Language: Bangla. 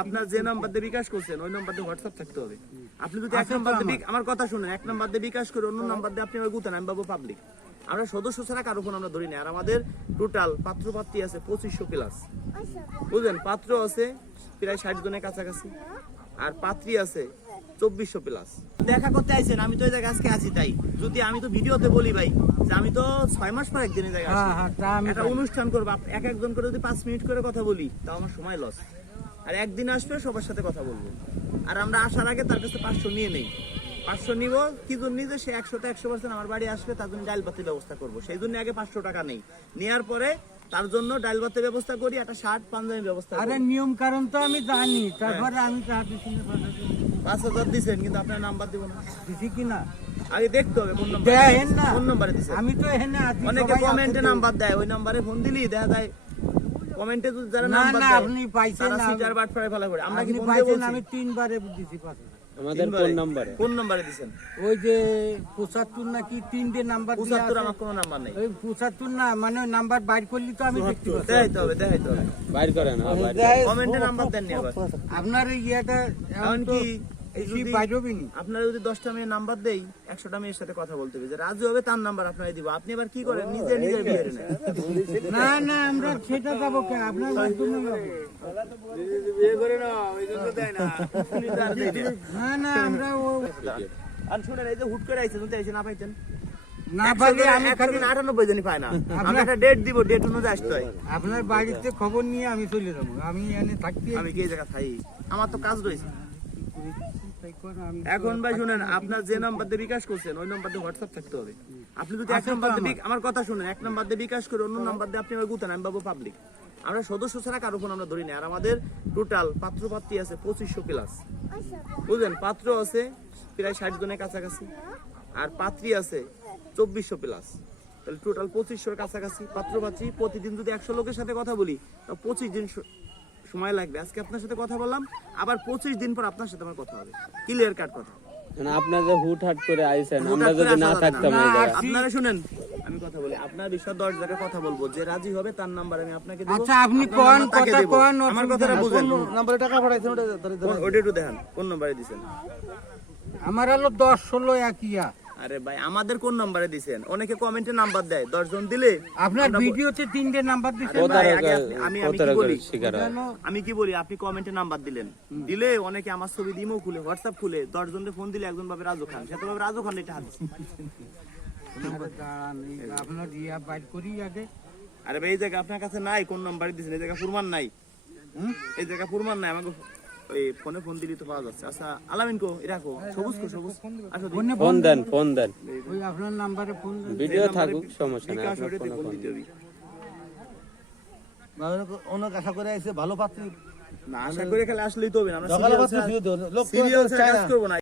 আপনার যে নাম্বার দিয়ে বিকাশ করছেন ওই নাম্বার দিয়ে হোয়াটসঅ্যাপ থাকতে হবে। আপনি যদি এক নাম্বার দিয়ে আমার কথা শুনেন, এক নাম্বার দিয়ে বিকাশ করে অন্য নাম্বার দিয়ে আপনি গুতেন, আমি পাবো পাবলিক। আমরা সদস্য ছাড়া কারো ফোন আমরা ধরি না। আর আমাদের টোটাল পাত্র পাত্রী আছে 2500 প্লাস, বুঝলেন? পাত্র আছে প্রায় 60 জনের কাছাকাছি, আর পাত্রী আছে 2400 প্লাস। দেখা করতে আইছেন, আমি তো এই জায়গায় আজকে আছি। তাই যদি আমি তো ভিডিওতে বলি ভাই যে আমি তো 6 মাস পর একদিন এই জায়গায় আসি, একটা অনুষ্ঠান করবো, এক একজন করে যদি 5 মিনিট করে কথা বলি তাও আমার সময় লস। আর একদিন আসবে সবার সাথে কথা বলবো। আর আমরা আসার আগে তার কাছে 500 নিয়ে নেই। 500 নিব কি জন্য? যে সে 100% আমার বাড়ি আসবে, তার জন্য ডাল ভাতের ব্যবস্থা করবো। সেই জন্য আগে 500 টাকা নেই, নেওয়ার পরে তার জন্য ডাল ভাতের ব্যবস্থা করি, একটা শার্ট পাঞ্জাবি ব্যবস্থা করি। আরে নিয়ম কারণ তো আমি জানি, তারপরে আমি 5000 দিচ্ছেন, কিন্তু আপনার নাম্বার দিব না। দিছি কিনা আগে দেখতে হবে কোন নাম্বার, দেখেন না কোন নাম্বারে দিচ্ছেন। আমি তো এখানে আছি। অনেকে কমেন্টে নাম্বার দেয়, ওই নাম্বারে ফোন দিলি দেখা যায় কমেন্টে যদি যারা না নাম্বার না দেয় আপনি পাইছেন তারা না, সিটার বাট ফেলে ফেলা করে। আমরা কি আপনি ফোন দিয়ে পাইছেন, বলছি? আমি 3 বারে দিছি 5000। আমাদের কোন নম্বরে? কোন নাম্বারে দিবেন? ওই যে 75 নাকি 3টে নাম্বার দিয়া 75 আছে। আমার কোনো নাম্বার নাই। ওই 75 না, মানে নাম্বার বাইর করলি তো আমি দেখতে পাচ্ছি। দেখাইতে হবে, দেখাইতে হবে। বাইর করেন, বাইর কমেন্টে নাম্বার দেন নি আবার। আপনার ইয়েটা কারণ কি এই যদি বাইরবিনি আপনারা যদি 10টা মেয়ে নাম্বার দেই, 100টা মেয়ের সাথে কথা বলতে হবে, যে রাজি হবে তার নাম্বার আপনারা দিব। আপনি এবার কি করেন, নিজে নিজে বিয়ে করেন। না না আমরা সেটা যাবো কেন, আপনার মাধ্যমে যাবো। বিয়ে করে না ওই জন্য দেয় না। না না আমরা ও আর শুনেন, এই যে হুট করে আইছেন, যদি আইছেন না পাইতেন না পারলে আমি খালি 98 জনই পায় না। আমরা একটা ডেট দিব, ডেট অনুযায়ী আসতে হয়। আপনার বাড়িতে খবর নিয়ে আমি চলে যাবো। আমি এনে থাকতে আমি কি এই জায়গা থাই, আমার তো কাজ রয়েছে। এখন ভাই শুনেন, আপনার যে নাম্বার দিয়ে বিকাশ করছেন ওই নাম্বার দিয়ে হোয়াটসঅ্যাপ থাকতে হবে। আপনি যদি এক নাম্বার দিয়ে আমার কথা শুনেন, এক নাম্বার দিয়ে বিকাশ করে অন্য নাম্বার দিয়ে আপনি গুতেন, আমি পাবো পাবলিক। আমরা সদস্য ছাড়া কারো ফোন আমরা ধরি না। আর আমাদের টোটাল পাত্র পাত্রী আছে 2500 প্লাস, বুঝলেন? পাত্র আছে প্রায় 60 জনের কাছাকাছি, আর পাত্রী আছে 2400 প্লাস। তাহলে টোটাল 2500 কাছাকাছি পাত্র পাত্রী। প্রতিদিন যদি 100 লোকের সাথে কথা বলি তা 25 দিন সময় লাগবে। আজকে আপনার সাথে কথা বললাম, আবার 25 দিন পর আপনার সাথে আমার কথা হবে। ক্লিয়ার কাট কথা। মানে আপনারা যে হুটহাট করে আইছেন, আমরা যদি না থাকতাম এই জায়গায়। আপনারা শুনেন, আমি কথা বলি, আপনার বিষয়ে 10 জায়গায় কথা বলবো, যে রাজি হবে তার নাম্বার আমি আপনাকে দেব। আচ্ছা আপনি কোন কথা কোন, আমার কথাটা বুঝেন। নাম্বারে টাকা পাঠাইছেন ওটা একটু দেখেন, কোন নম্বরে দিবেন? আমার হলো 10-16 একিয়া। আরে ভাই, আমাদের কোন নম্বরে দিবেন? অনেকে কমেন্টে নাম্বার দেয়, 10 জন দিলে আপনার ভিডিওতে 3টে নাম্বার দিছেন। আমি কি বলি, আপনি কমেন্টে নাম্বার দিলেন, দিলে অনেকে আমার ছবি দিমো খুলে, হোয়াটসঅ্যাপ খুলে 10 জনকে ফোন দিলে একজন ভাবে রাজু খান, সে তো ভাবে রাজু খান। এটা হাদিস। আপনার ইয়া বাইর করি আগে। আরে ভাই, এই জায়গা আপনার কাছে নাই, কোন নম্বরে দিছেন? এই জায়গা ফুরমান নাই, এই জায়গা ফুরমান নাই। আমাকে ওই ফোনে ফোন দিলি তো পাওয়া যাচ্ছে। আচ্ছা আলামিন কো, এরাকো সবুজ কো, সবুজ আসো ফোন দেন, ফোন দেন। ওই আপনার নাম্বারে ফোন দেন। ভিডিও থাকুক, সমস্যা নাই, বিকাশ আপনার ওটাতে ফোনে ফোন ফোন দিতে হবে। অনেক আশা করে আইছে ভালো পাত্রী। না আশা করে খালি আসলেই তো হবে না। আমরা জগালো পাত্রী সিরিয়াল কাজ করবো না।